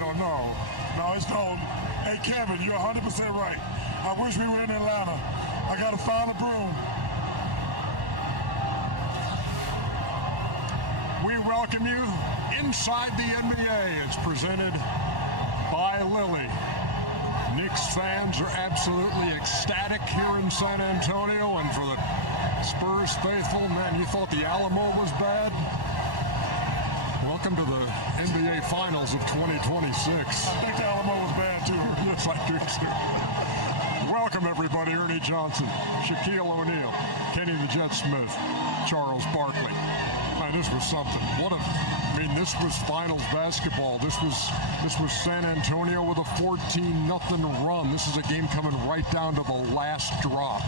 don't know. No, it's known. Hey, Kevin, you're 100% right. I wish we were in Atlanta. I got to find a broom. We welcome you inside the NBA. It's presented by Lilly. Knicks fans are absolutely ecstatic here in San Antonio, and for the Spurs faithful, man, you thought the Alamo was bad? Welcome to the NBA Finals of 2026. I think the Alamo was bad, too. Yes, I do, too. Welcome, everybody. Ernie Johnson, Shaquille O'Neal, Kenny the Jet Smith, Charles Barkley. Man, this was something. This was finals basketball. This was San Antonio with a 14-0 run. This is a game coming right down to the last drop.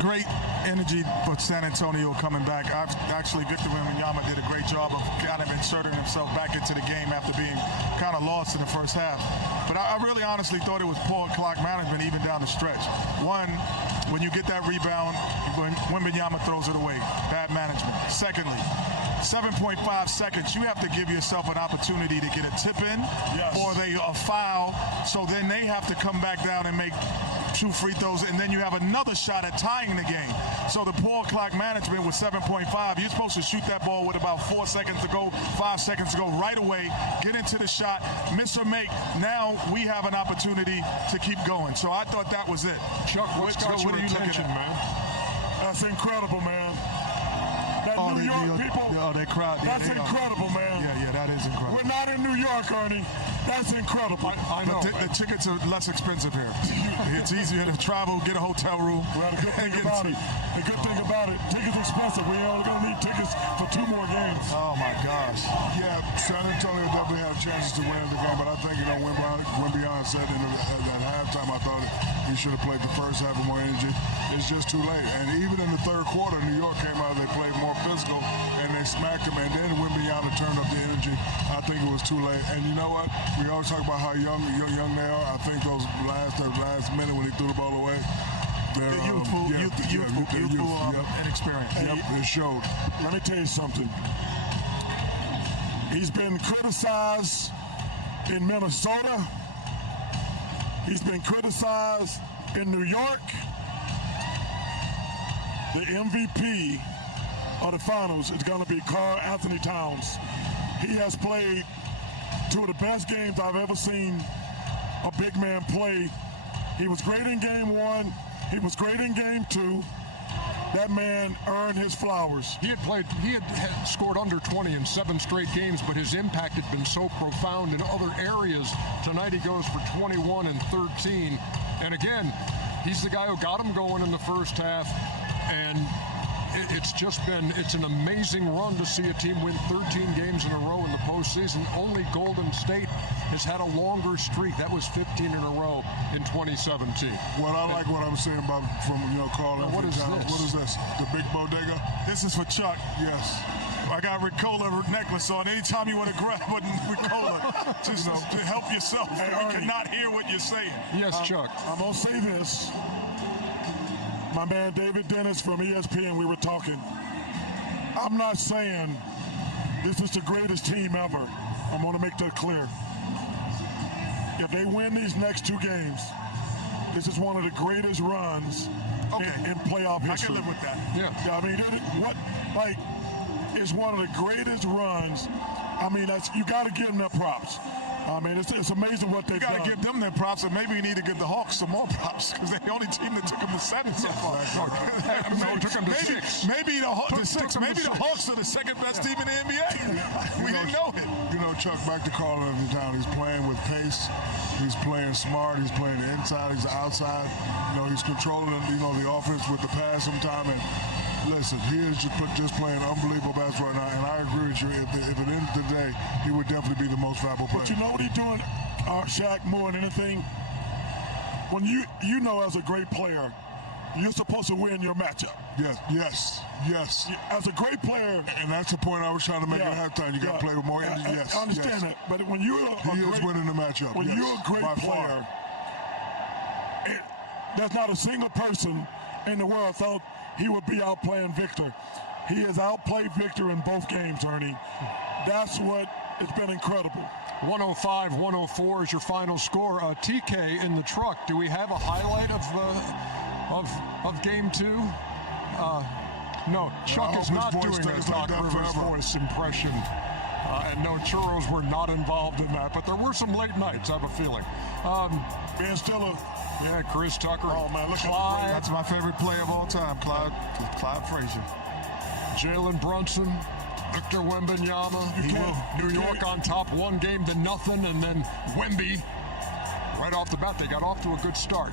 Great energy for San Antonio coming back. Victor Wembanyama did a great job of kind of inserting himself back into the game after being kind of lost in the first half. But I really honestly thought it was poor clock management even down the stretch. One, when you get that rebound, when Wembanyama throws it away, bad management. Secondly, 7.5 seconds, you have to give yourself an opportunity to get a tip in or a foul, so then they have to come back down and make 2 free throws, and then you have another shot at tying the game. So the poor clock management with 7.5, you're supposed to shoot that ball with about 4 seconds to go, 5 seconds to go right away, get into the shot, miss or make. Now we have an opportunity to keep going. So I thought that was it. Chuck, what are you looking at, man? That's incredible, man. New York people, they crowd. That's incredible, man. Yeah, that is incredible. We're not in New York, Ernie. That's incredible. I know. But the tickets are less expensive here. It's easier to travel, get a hotel room. Well, the good thing about it, tickets expensive. We only going to need tickets for 2 more games. Oh, my gosh. Yeah, San Antonio definitely have chances to win the game, but I think, Wembanyama said at halftime, I thought he should have played the first half with more energy. It's just too late. And even in the third quarter, New York came out, they played more physical, and they smacked him, and then Wembanyama turned up the energy. I think it was too late. And you know what? We always talk about how young they are. I think those last minute when he threw the ball away, they're youthful inexperience. It showed. Let me tell you something. He's been criticized in Minnesota. He's been criticized in New York. The MVP of the finals is going to be Karl Anthony Towns. He has played 2 of the best games I've ever seen a big man play. He was great in game 1. He was great in game 2. That man earned his flowers. He had scored under 20 in 7 straight games, but his impact had been so profound in other areas. Tonight he goes for 21 and 13. And again, he's the guy who got him going in the first half. And it's an amazing run to see a team win 13 games in a row in the postseason. Only Golden State has had a longer streak. That was 15 in a row in 2017. Well, I like what I'm saying about Karl Anthony What is Towns. this? What is this? The big bodega? This is for Chuck. Yes. I got a Ricola necklace on. Anytime you want to grab a Ricola, just to help yourself. Hey, we cannot hear what you're saying. Yes, Chuck. I'm going to say this. My man David Dennis from ESPN, we were talking. I'm not saying this is the greatest team ever. I'm going to make that clear. If they win these next 2 games, this is one of the greatest runs in playoff history. I can live with that. Yeah. I mean, it's one of the greatest runs. I mean, you got to give them their props. I mean, it's amazing what they've done. You got to give them their props, and maybe we need to give the Hawks some more props because they're the only team that took them to 7 so far. Took them to 6. Maybe the Hawks are the second best team in the NBA. We didn't know it. Chuck, back to Karl Anthony Towns. He's playing with pace. He's playing smart. He's playing the inside. He's the outside. He's controlling the offense with the pass sometime. And listen, he is just playing unbelievable basketball right now. And I agree with you. If at the end of the day, he would definitely be the most valuable player. But you know what he's doing, Shaq, more than anything? When you know as a great player, you're supposed to win your matchup. Yes. As a great player, and that's the point I was trying to make at halftime. You got to play with more energy. Yes, I understand that. But when you're winning the matchup. When you're a great player, there's not a single person in the world thought he would be outplaying Victor. He has outplayed Victor in both games, Ernie. That's what It's been incredible. 105-104 is your final score. TK in the truck. Do we have a highlight of game 2? No, Chuck is not doing a Doc Rivers voice impression. And no, churros were not involved in that. But there were some late nights, I have a feeling. Ben Stiller. Yeah, Chris Tucker. Oh, man, look Clyde. That's my favorite player of all time, Clyde Frazier. Jalen Brunson. Victor Wembanyama. New York on top 1-0, and then Wemby. Right off the bat, they got off to a good start.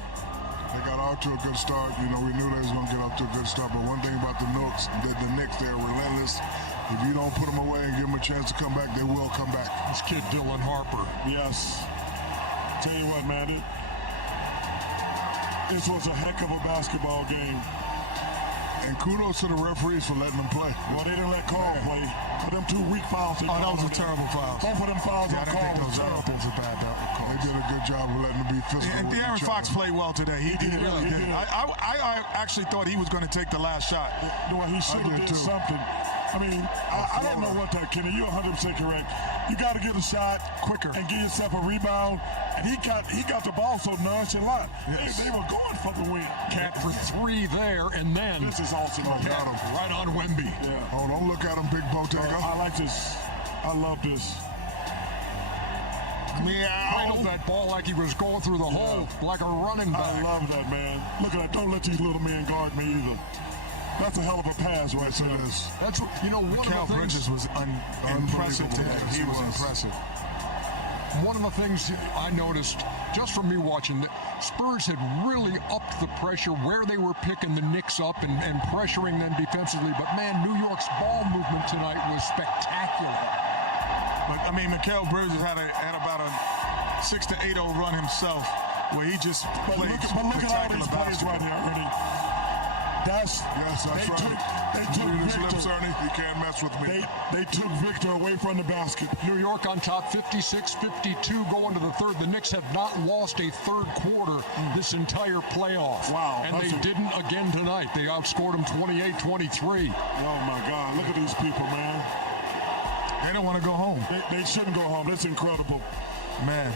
They got off to a good start. You know, we knew they was going to get off to a good start. But one thing about the Knicks, they're relentless. If you don't put them away and give them a chance to come back, they will come back. This kid, Dylan Harper. Yes. Tell you what, man, this was a heck of a basketball game. And kudos to the referees for letting them play. Well, they didn't let Carl play. For them 2 weak fouls. Oh, that was a terrible foul. Both of them fouls on Carl. That was a bad call. They did a good job of letting them be physical. And De'Aaron Fox played well today. He really did. Did. I actually thought he was going to take the last shot. Well, he should have did something. I mean, I don't know what that, Kenny. You're 100% correct. You got to get a shot quicker and give yourself a rebound. And he got the ball so nonchalant. Yes. They were going for the win. Cat for 3 there, and then This is awesome. Cat right on Wemby. Yeah. Oh, don't look at him, Big Botego. I like this. I love this. Handled that ball like he was going through the hole, like a running back. I love that, man. Look at that. Don't let these little men guard me either. That's a hell of a pass right there. That's one Mikal of the things. Bridges was impressive today. Yes, He was impressive. One of the things I noticed just from me watching, that Spurs had really upped the pressure where they were picking the Knicks up and pressuring them defensively. But man, New York's ball movement tonight was spectacular. But I mean, Mikal Bridges had about a 6 to 8-0 run himself, where he just played Look at all these plays basketball. right here already. That's right. They took Victor. You can't mess with me. They took Victor away from the basket. New York on top 56-52 going to the third. The Knicks have not lost a third quarter this entire playoff. Wow. And they didn't again tonight. They outscored them 28-23. Oh, my God. Look at these people, man. They don't want to go home. They shouldn't go home. That's incredible. Man,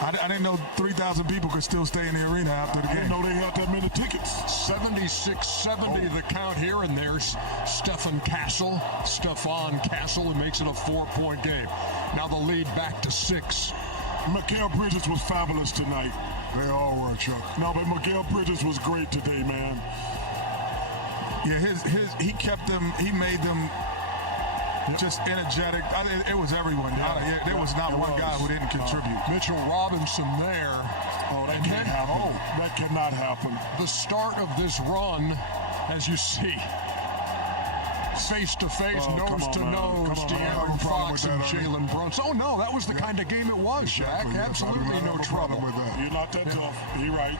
I didn't know 3,000 people could still stay in the arena after the I didn't game. know they had that many tickets. 76-70 the count here, and there's Stefan Castle, who makes it a 4-point game. Now the lead back to 6. Mikal Bridges was fabulous tonight. They all were, Chuck. No, but Mikal Bridges was great today, man. Yeah, he kept them. He made them just energetic. It was everyone. There was not one guy who didn't contribute. Mitchell Robinson there. Oh, that can't happen. That cannot happen. The start of this run, as you see, face-to-face, nose-to-nose, De'Aaron Fox and Jalen Brunson. Oh, no, that was the kind of game it was, Shaq. Absolutely no trouble. With that. You're not that tough. You're right.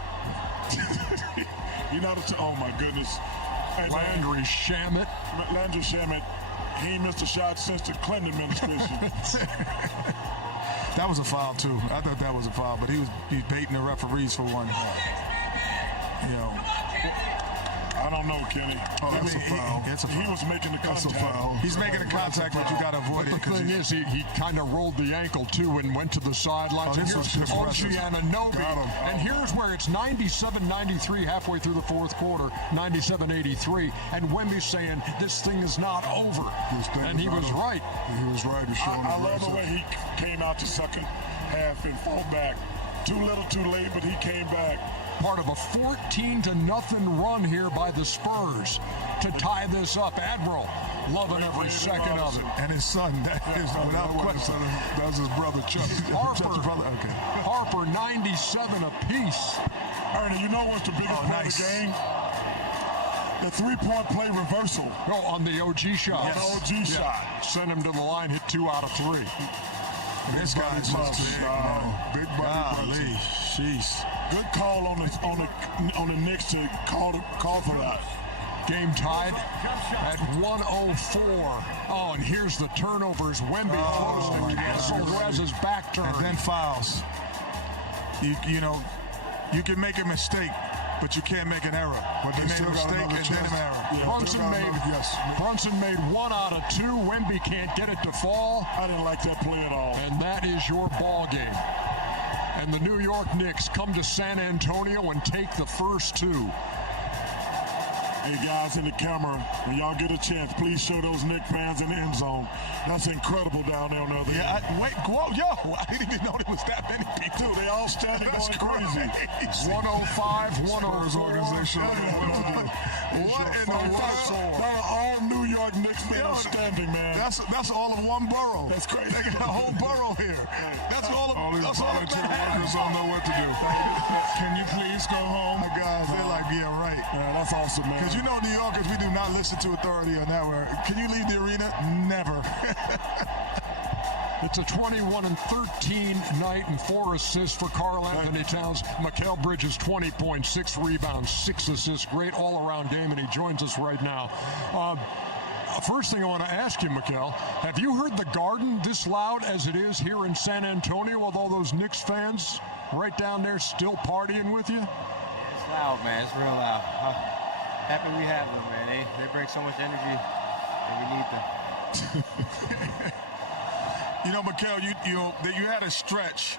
You're not a oh, my goodness. Hey, Landry Shamet. He ain't missed a shot since the Clinton administration. That was a foul too. I thought that was a foul, but he's baiting the referees for one. You know. I don't know, Kenny. Oh, that's a foul. He was making the contact. He's making the contact, but you got to avoid it. The thing is, he kind of rolled the ankle too and went to the sidelines. Oh, this was OG Anunoby. And here's where it's 97-93 halfway through the fourth quarter, 97-83, and Wemby's saying this thing is not over. And he was right. He was right. I love the way he came out the second half and fought back. Too little, too late, but he came back. Part of a 14-0 run here by the Spurs to tie this up. Admiral loving every second of it. And his son, that is without question. That's his brother, Chuck. Harper, 97 apiece. Ernie, you know what's the biggest part of the game? The three-point play reversal. Oh, on the OG shot. Yes. The OG shot. Sent him to the line, hit 2 out of 3. This guy's just big body. Jeez. Good call on the Knicks to call for that. Game tied at 104. Oh, and here's the turnovers. Wemby close to Castle, who has his back turned. And then fouls. You know, you can make a mistake, but you can't make an error. But they you made still a got mistake another and then chance. an error. Yeah, Brunson made 1 out of 2. Wemby can't get it to fall. I didn't like that play at all. And that is your ball game. And the New York Knicks come to San Antonio and take the first 2. Hey, guys in the camera, when y'all get a chance, please show those Knicks fans in the end zone. That's incredible down there on the other end. I didn't even know there was that many people. Dude, they all standing going crazy. 105, 104. Spurs organization. What in the world? All New York Knicks fans standing, man. That's all of one borough. That's crazy. They got a whole borough here. That's all of these volunteer workers don't know what to do. Can you please go home? My guys, they're like, yeah, right. That's awesome, man. Because you know, New Yorkers, we do not listen to authority on that word. Can you leave the arena? Never. It's a 21-13 night and 4 assists for Karl Anthony Towns. Mikal Bridges, 20 points, 6 rebounds, 6 assists. Great all-around game, and he joins us right now. First thing I want to ask you, Mikal, have you heard the Garden this loud as it is here in San Antonio with all those Knicks fans right down there still partying with you? It's loud, man. It's real loud. Happy we have them, man. They bring so much energy, and we need them. You know, Mikal, you had a stretch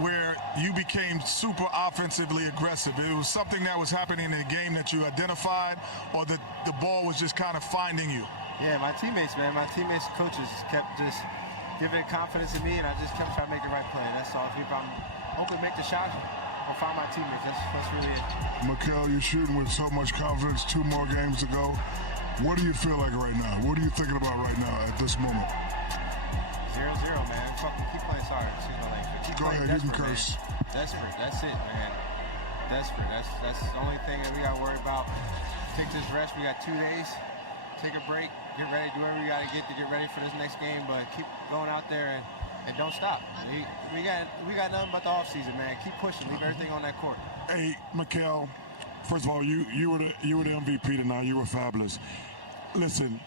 where you became super offensively aggressive. It was something that was happening in the game that you identified, or the ball was just kind of finding you? Yeah, my teammates, man. My teammates, coaches kept just giving confidence in me, and I just kept trying to make the right play. That's all. If I'm open to make the shot, I'll find my teammates. That's really it. Mikal, you're shooting with so much confidence. 2 more games to go. What do you feel like right now? What are you thinking about right now at this moment? 0-0, man. Fucking keep playing sorry. Excuse my language. Keep Go playing ahead, you can desperate, curse. man. Desperate. That's it, man. Desperate. That's the only thing that we got to worry about. Take this rest. We got 2 days. Take a break. Get ready. Do whatever we got to get ready for this next game. But keep going out there and don't stop. We got nothing but the off season, man. Keep pushing. Leave everything on that court. Hey, Mikal, first of all, you were the MVP tonight. You were fabulous. Listen,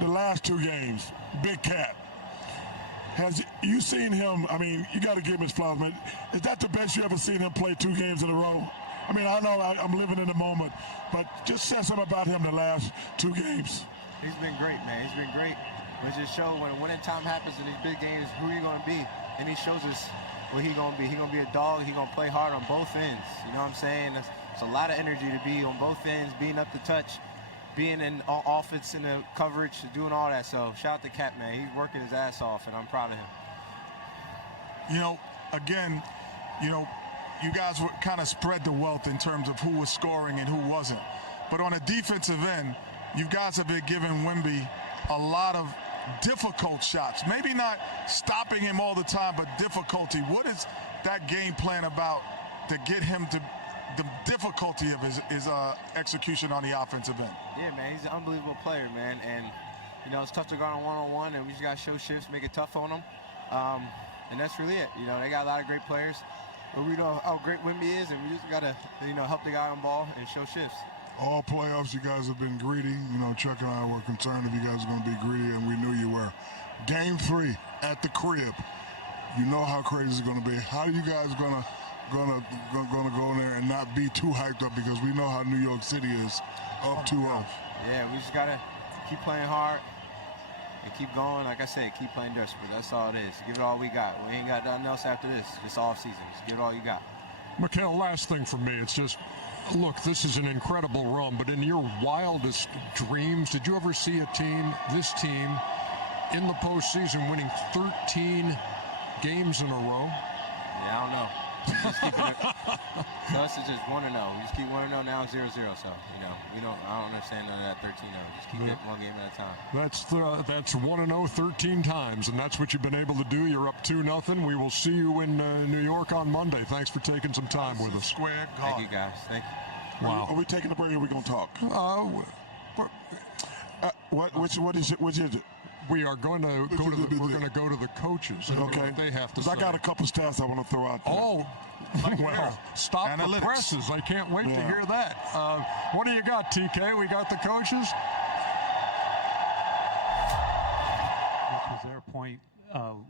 the last 2 games, Big Cat. Has you seen him? I mean, you got to give him his flowers, man. Is that the best you ever seen him play 2 games in a row? I mean, I know I'm living in the moment, but just say something about him the last 2 games. He's been great, man. He's been great. It just shows when winning time happens in these big games, who he's going to be. And he shows us what he's going to be. He's going to be a dog. He's going to play hard on both ends. You know what I'm saying? It's a lot of energy to be on both ends, being up to touch, being in offense in the coverage, doing all that. So shout out to Cat, man. He's working his ass off, and I'm proud of him. You know, again, you guys were kind of spread the wealth in terms of who was scoring and who wasn't. But on a defensive end, you guys have been giving Wemby a lot of difficult shots. Maybe not stopping him all the time, but difficulty. What is that game plan about to get him to the difficulty of his execution on the offensive end? Yeah, man, he's an unbelievable player, man. And, it's tough to guard on one-on-one, and we just got to show shifts, make it tough on him. And that's really it. They got a lot of great players. But we know how great Wemby is, and we just got to, help the guy on ball and show shifts. All playoffs, you guys have been greedy. Chuck and I were concerned if you guys were going to be greedy, and we knew you were. Game 3 at the crib. You know how crazy it's going to be. How are you guys gonna go in there and not be too hyped up, because we know how New York City is up 2-0. Yeah, we just got to keep playing hard and keep going. Like I said, keep playing desperate. That's all it is. Give it all we got. We ain't got nothing else after this. It's off season. Just give it all you got. Mikal, last thing from me. It's just, look, this is an incredible run, but in your wildest dreams, did you ever see this team, in the postseason winning 13 games in a row? Yeah, I don't know. Just keeping it. So it's just 1-0. We just keep 1-0 now, 0-0. So I don't understand none of that 13-0. Just keep it one game at a time. That's 1-0 13 times, and that's what you've been able to do. You're up 2-0. We will see you in New York on Monday. Thanks for taking some time with us. Square Thank you, guys. Thank you. Wow. Are we taking a break, or are we going to talk? Which is it? We are going to go to the coaches. Okay. They have to. I got a couple stats I want to throw out there. Oh, well, stop Analytics. the presses. I can't wait to hear that. What do you got, TK? We got the coaches. This was their point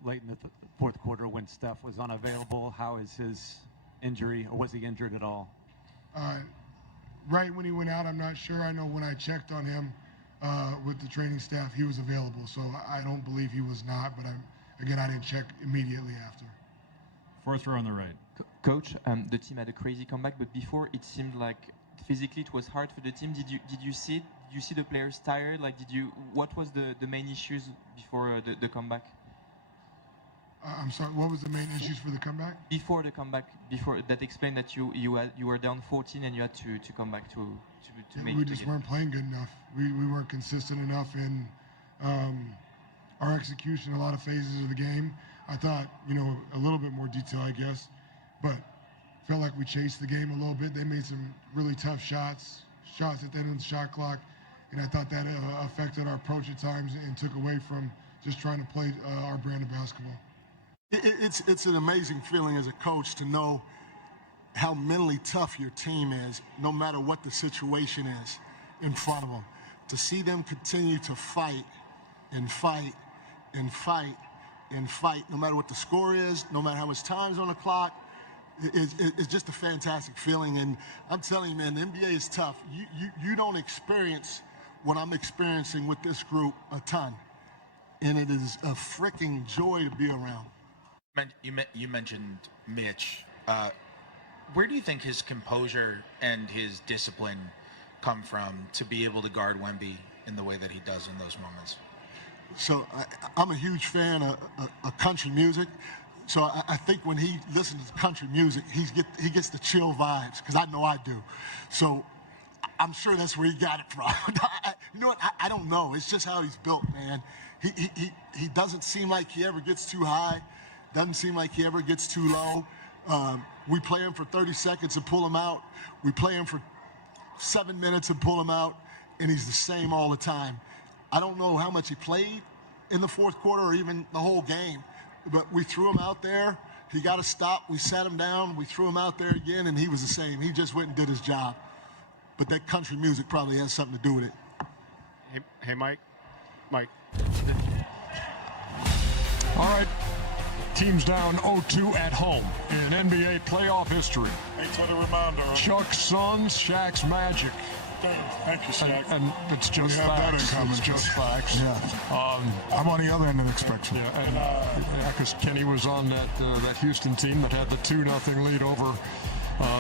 late in the fourth quarter when Steph was unavailable. How is his injury, or was he injured at all? right when he went out, I'm not sure. I know when I checked on him with the training staff, he was available. So I don't believe he was not, but again, I didn't check immediately after. Fourth row on the right. Coach, the team had a crazy comeback, but before it seemed like physically it was hard for the team. Did you see it? Did you see the players tired? Like, what was the main issues before the comeback? I'm sorry, what was the main issues for the comeback? Before the comeback, before that explained that you were down 14 and you had to come back to make. We just weren't playing good enough. We weren't consistent enough in our execution. A lot of phases of the game. I thought, a little bit more detail, I guess, but felt like we chased the game a little bit. They made some really tough shots at the end of the shot clock, and I thought that affected our approach at times and took away from just trying to play our brand of basketball. It's an amazing feeling as a coach to know how mentally tough your team is, no matter what the situation is in front of them. To see them continue to fight and fight and fight and fight, no matter what the score is, no matter how much time's on the clock, it's just a fantastic feeling. And I'm telling you, man, the NBA is tough. You don't experience what I'm experiencing with this group a ton. And it is a freaking joy to be around. You mentioned Mitch. Where do you think his composure and his discipline come from to be able to guard Wemby in the way that he does in those moments? So I'm a huge fan of country music. So I think when he listens to country music, he gets the chill vibes, because I know I do. So I'm sure that's where he got it from. You know what? I don't know. It's just how he's built, man. He doesn't seem like he ever gets too high. Doesn't seem like he ever gets too low. We play him for 30 seconds and pull him out. We play him for 7 minutes and pull him out, and he's the same all the time. I don't know how much he played in the fourth quarter or even the whole game, but we threw him out there. He got a stop. We sat him down. We threw him out there again, and he was the same. He just went and did his job. But that country music probably has something to do with it. Hey, Mike. All right. Team's down 0-2 at home in NBA playoff history. Thanks for the reminder. Chuck's Suns, Shaq's Magic. Thank you, Shaq. And it's just facts. It's just facts. Yeah. I'm on the other end of the spectrum. Yeah, because Kenny was on that Houston team that had the 2-0 lead over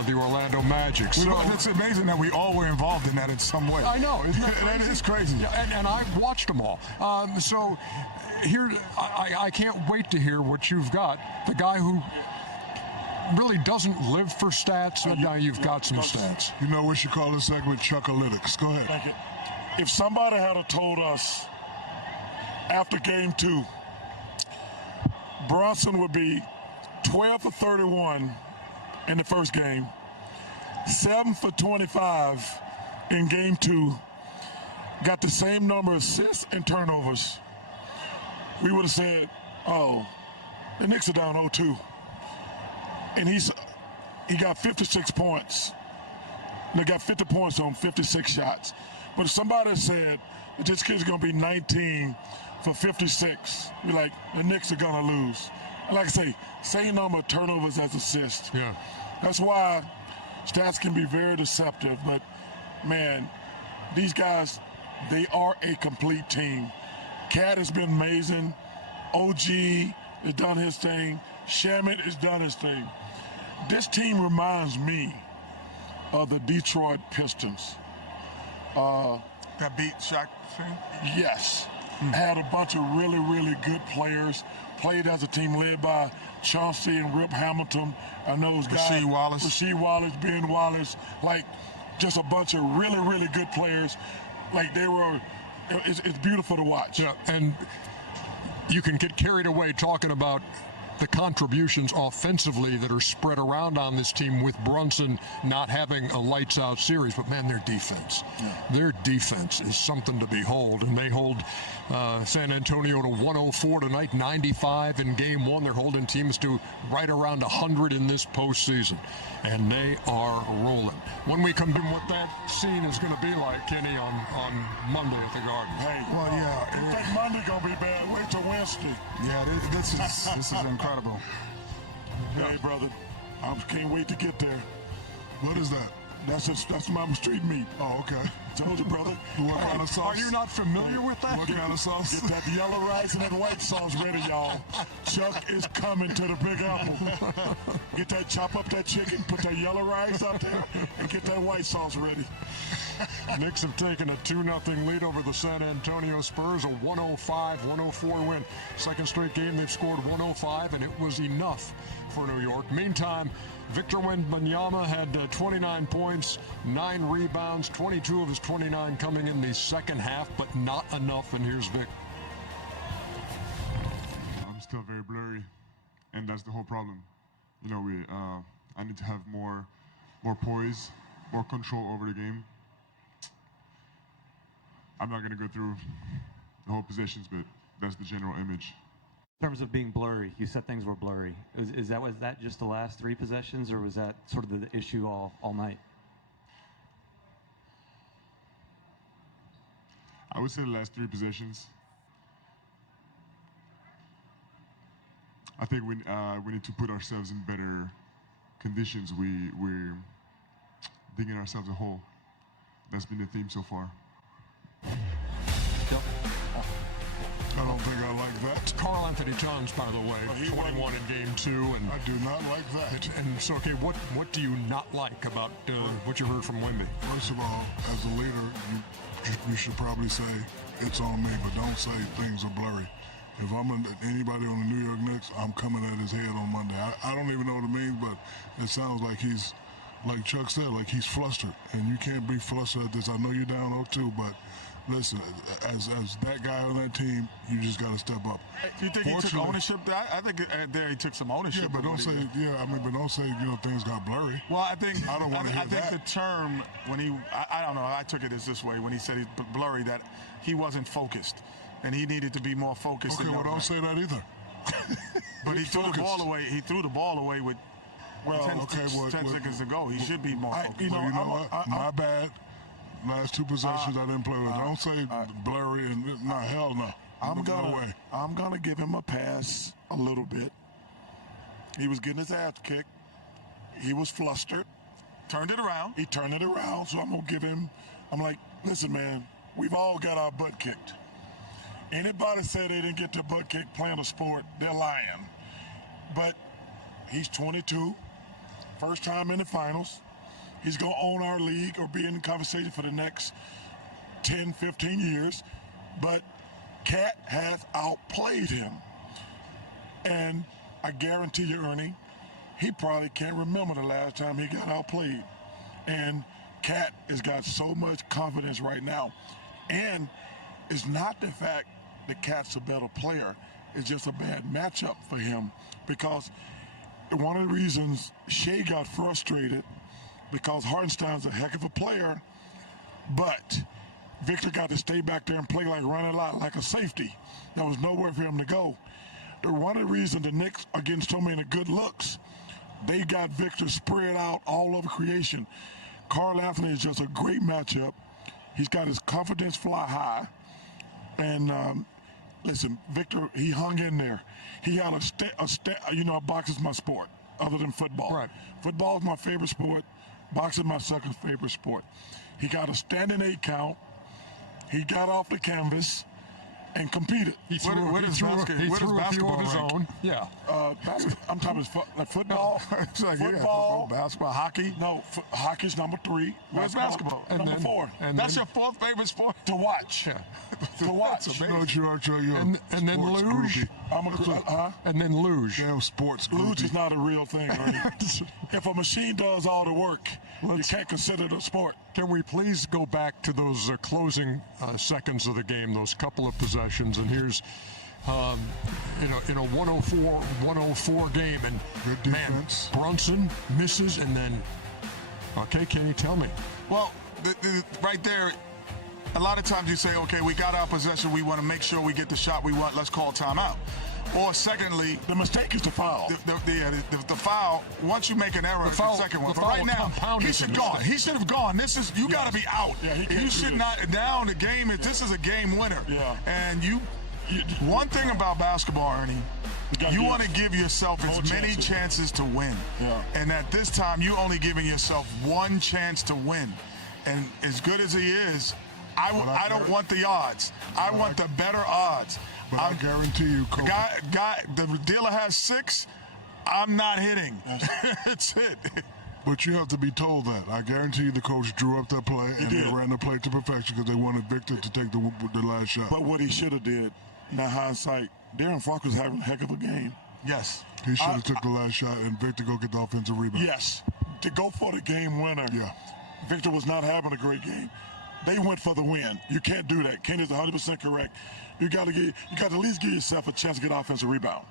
the Orlando Magic. So, it's amazing that we all were involved in that in some way. I know. Isn't that crazy? That is crazy. Yeah, and I've watched them all. So here, I can't wait to hear what you've got. The guy who really doesn't live for stats, and now you've got some stats. You know, we should call this segment Chuckalytics. Go ahead. Thank you. If somebody had told us after game 2, Brunson would be 12 for 31 in the first game, 7 for 25 in game 2, got the same number of assists and turnovers, we would have said, oh, the Knicks are down 0-2. And he got 56 points. They got 50 points on 56 shots. But if somebody said that this kid's going to be 19 for 56, you're like, the Knicks are going to lose. And like I say, same number of turnovers as assists. Yeah. That's why stats can be very deceptive. But, man, these guys, they are a complete team. Cat has been amazing. OG has done his thing. Shamit has done his thing. This team reminds me of the Detroit Pistons. That beat Shaq thing? Yes. Had a bunch of really, really good players. Played as a team led by Chauncey and Rip Hamilton. And those guys. Rasheed Wallace, Ben Wallace. Like, just a bunch of really, really good players. Like, they were, it's beautiful to watch. Yeah, and you can get carried away talking about the contributions offensively that are spread around on this team with Brunson not having a lights-out series. But, man, their defense. Yeah. Their defense is something to behold. And they hold San Antonio to 104 tonight, 95 in Game 1. They're holding teams to right around 100 in this postseason. And they are rolling. When we come in, what that scene is going to be like, Kenny, on Monday at the Garden. Hey, well, yeah. I think Monday going to be bad. Wait till Wednesday. Yeah, this is incredible. Hey, brother, I can't wait to get there. What is that? That's Mama Street meat. Oh, okay. Told you, brother. What kind of sauce? Are you not familiar with that? What kind of sauce? Get that yellow rice and that white sauce ready, y'all. Chuck is coming to the Big Apple. Get that, chop up that chicken, put that yellow rice out there, and get that white sauce ready. Knicks have taken a 2-0 lead over the San Antonio Spurs, a 105-104 win. Second straight game they've scored 105, and it was enough for New York. Meantime, Victor Wembanyama had 29 points, 9 rebounds, 22 of his 29 coming in the second half, but not enough, and here's Vic. I'm still very blurry, and that's the whole problem. You know, I need to have more poise, more control over the game. I'm not going to go through the whole possessions, but that's the general image. In terms of being blurry, you said things were blurry. Was that just the last 3 possessions, or was that sort of the issue all night? I would say the last 3 possessions. I think we need to put ourselves in better conditions. We're digging ourselves a hole. That's been the theme so far. I don't think I like that. Karl Anthony Towns, by the way, 21 in game 2. And I do not like that. And so, okay, what do you not like about what you heard from Wemby? First of all, as a leader, you should probably say, it's on me, but don't say things are blurry. If I'm anybody on the New York Knicks, I'm coming at his head on Monday. I don't even know what it means, but it sounds like he's, like Chuck said, like he's flustered. And you can't be flustered at this. I know you're down 0-2, but listen, as that guy on that team, you just got to step up. Do you think he took ownership there? I think there he took some ownership. Yeah, but don't say, but don't say, things got blurry. Well, I think I don't want to hear that. I think the term when I don't know, I took it as this way when he said he's blurry, that he wasn't focused and he needed to be more focused. Okay, well, don't say that either. But he threw the ball away. He threw the ball away with 10 seconds to go. He should be more focused. My bad. Last 2 possessions I didn't play with. Don't say blurry and hell no. I'm gonna give him a pass a little bit. He was getting his ass kicked. He was flustered. Turned it around. He turned it around, so I'm gonna give him. I'm like, listen, man, we've all got our butt kicked. Anybody say they didn't get their butt kicked playing a sport, they're lying. But he's 22, first time in the finals. He's going to own our league or be in the conversation for the next 10, 15 years. But Cat has outplayed him. And I guarantee you, Ernie, he probably can't remember the last time he got outplayed. And Cat has got so much confidence right now. And it's not the fact that Cat's a better player. It's just a bad matchup for him. Because one of the reasons Shea got frustrated, because Hartenstein's a heck of a player, but Victor got to stay back there and play running like a safety. There was nowhere for him to go. One of the reasons the Knicks are getting so many good looks, they got Victor spread out all over creation. Karl Anthony is just a great matchup. He's got his confidence fly high. And listen, Victor, he hung in there. He had boxing is my sport, other than football. Right. Football is my favorite sport. Boxing my second favorite sport. He got a standing 8 count. He got off the canvas and competed. He threw a few of his own. Yeah. I'm talking football. Football, basketball, hockey. No, hockey's number 3. Where's basketball? Number 4. That's your 4th favorite sport? To watch. Yeah. To watch. And then luge. And then luge. Damn sports groupie. Luge is not a real thing, right? If a machine does all the work, you can't consider it a sport. Can we please go back to those closing seconds of the game, those couple of possessions? And here's in a 104 game, and good defense. Man, Brunson misses, and then can you tell me? Well, right there, a lot of times you say, okay, we got our possession, we want to make sure we get the shot we want, let's call timeout. Or secondly, the mistake is the foul. The foul, once you make an error, the second one. But right now, he should gone. He should have gone. You got to be out. Yeah, you should not down the game. This is a game winner. Yeah. And one thing about basketball, Ernie, You want to give yourself as many chances to win. Yeah. And at this time, you only giving yourself one chance to win. And as good as he is, I don't want the odds. I want the better odds. But I guarantee you, Coach. The dealer has 6. I'm not hitting. That's it. But you have to be told that. I guarantee you the coach drew up that play and they ran the play to perfection because they wanted Victor to take the last shot. But what he should have did, now hindsight, Darren Fox was having a heck of a game. Yes. He should have took the last shot and Victor go get the offensive rebound. Yes. To go for the game winner. Yeah. Victor was not having a great game. They went for the win. You can't do that. Ken is 100% correct. You got to at least give yourself a chance to get offensive rebound.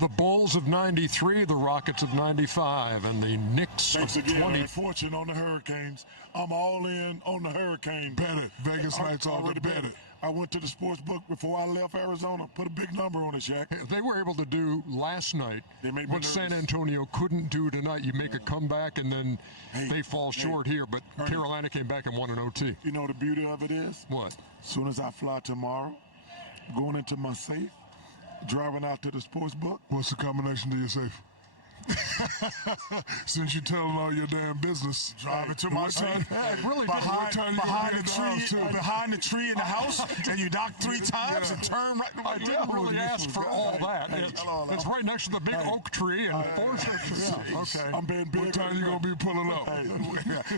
The Bulls of 93, the Rockets of 95, and the Knicks Thanks of again, 20. man. Fortune on the Hurricanes. I'm all in on the Hurricanes. Bet it. Vegas Nights already bet it. I went to the sports book before I left Arizona. Put a big number on it, Shaq. They were able to do last night what San Antonio couldn't do tonight. You make a comeback, and then they fall short here. But Carolina came back and won an OT. You know the beauty of it is? What? As soon as I fly tomorrow, going into my safe, driving out to the sports book. What's the combination to your safe? Since you're telling all your damn business, drive it to my safe. Really behind the tree in the house, and you knock 3 times and turn right. I didn't really ask for all that. It's right next to the big oak tree and Okay. I'm being big. What time you gonna be pulling up?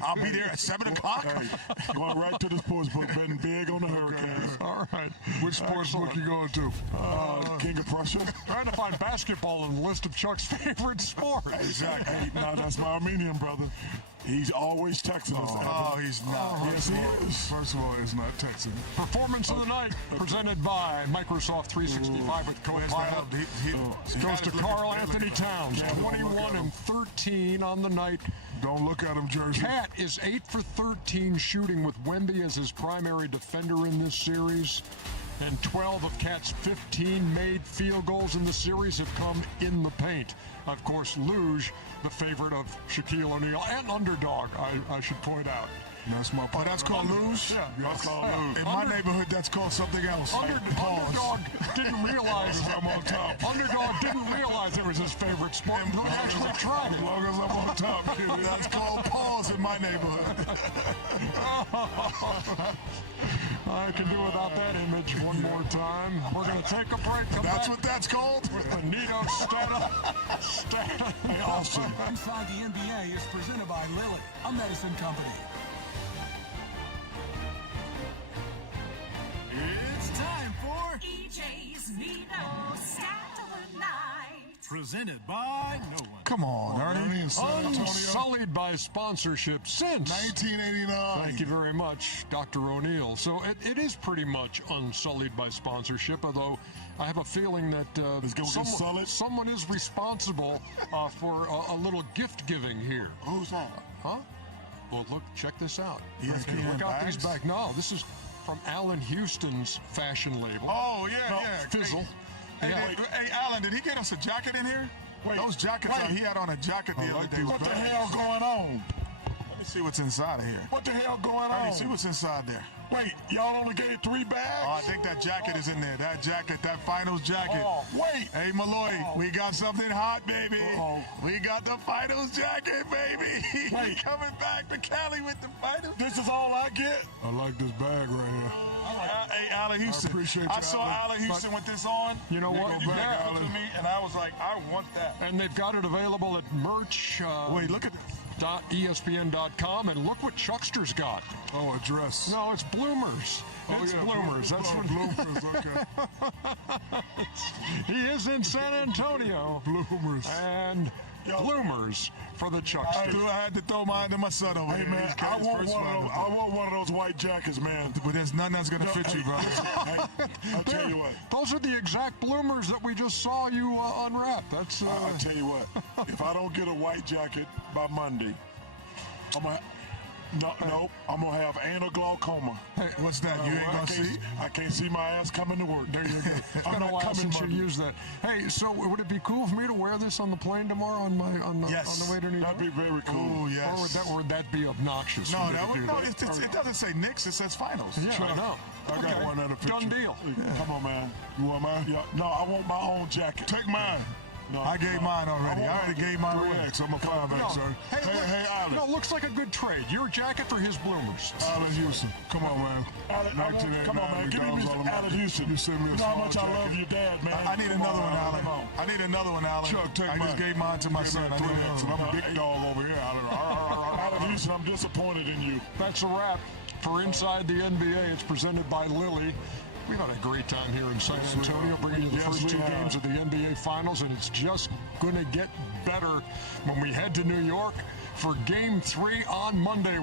I'll be there at 7 o'clock. Going right to the sports book, betting big on the Hurricanes. All right. Which sports book you going to? King of Prussia. Trying to find basketball on the list of Chuck's favorite sports. Exactly. No, that's my Armenian brother. He's always texting us. Oh, he's not. Yes, he is. First of all, it's not texting. Performance of the night presented by Microsoft 365 with Copilot. Goes to Karl Anthony Towns, 21 and 13 on the night. Don't look at him, Jersey. Cat is 8 for 13 shooting with Wemby as his primary defender in this series. And 12 of Cat's 15 made field goals in the series have come in the paint. Of course, Luge, the favorite of Shaquille O'Neal, and underdog, I should point out. That's my point. Oh, that's called Luge? Yeah, that's called Luge. In my neighborhood, that's called something else. Underdog didn't realize I'm on top. Underdog didn't realize it was his favorite sport until he actually tried it. As long as I'm on top, kid. That's called pause in my neighborhood. I can do without that image one more time. We're going to take a break. That's what that's called? With Benito Stata. Hey, Austin. Inside the NBA is presented by Lilly, a medicine company. It's time for EJ's Nino Stat of the Night. Presented by no one. Come on, Ernie. Unsullied by sponsorship since 1989. Thank you very much, Dr. O'Neill. So it is pretty much unsullied by sponsorship, although I have a feeling that someone is responsible for a little gift giving here. Who's that? Huh? Well, look, check this out. ESPN Look out bags? these back. No, this is from Alan Houston's fashion label. Oh, yeah. Fizzle. Hey, Alan, did he get us a jacket in here? Those jackets, he had on a jacket the other day. What the hell going on? Let me see what's inside of here. What the hell going on? Let me see what's inside there. Wait, y'all only gave 3 bags? Oh, I think that jacket is in there. That jacket, that finals jacket. Oh, wait. Hey, Malloy, we got something hot, baby. We got the finals jacket, baby. We coming back to Cali with the finals. This is all I get? I like this bag right here. Hey, Alan Houston. I appreciate you. I saw Alan Houston with this on. You know what? He gave it to me, and I was like, I want that. And they've got it available at merch. Wait, look at this. .espn.com, and look what Chuckster's got. Oh, a dress. No, it's Bloomers. It's Bloomers. That's what Bloomers. Okay. He is in San Antonio. Bloomers. And Bloomers for the Chuckster. I had to throw mine to my son over here. Hey, man, I want one of those white jackets, man. But there's none that's going to fit you, brother. I'll tell you what. Those are the exact Bloomers that we just saw you unwrap. That's. I'll tell you what. If I don't get a white jacket by Monday, Nope. I'm gonna have anal glaucoma. Hey, what's that? You ain't gonna see? I can't see my ass coming to work. There you go. I'm I'm not not coming coming to use that. Hey, so would it be cool for me to wear this on the plane tomorrow on the way to New York? That'd be very cool. Oh, yes. Or would that be obnoxious? No, for me to do that? it doesn't say Knicks. It says finals. Yeah, I know. I got one other picture. Done deal. Come on, man. You want mine? Yeah. No, I want my own jacket. Take mine. No, I gave mine already. I already gave mine away. 3X. I'm a 5X, sir. Hey, Allen. No, looks like a good trade. Your jacket for his bloomers. Allen Houston. Come on, man. Come on, man. Give me Allen Houston. You send me a how much I love your dad, man. I need another one, Allen. I need another one, Allen. Chuck, take I just gave mine to my son. I need another one. I'm a big dog over here, Allen. Allen Houston, I'm disappointed in you. That's a wrap for Inside the NBA. It's presented by Lilly. We've had a great time here in San Antonio, bringing you the first two games of the NBA Finals, and it's just going to get better when we head to New York for Game 3 on Monday.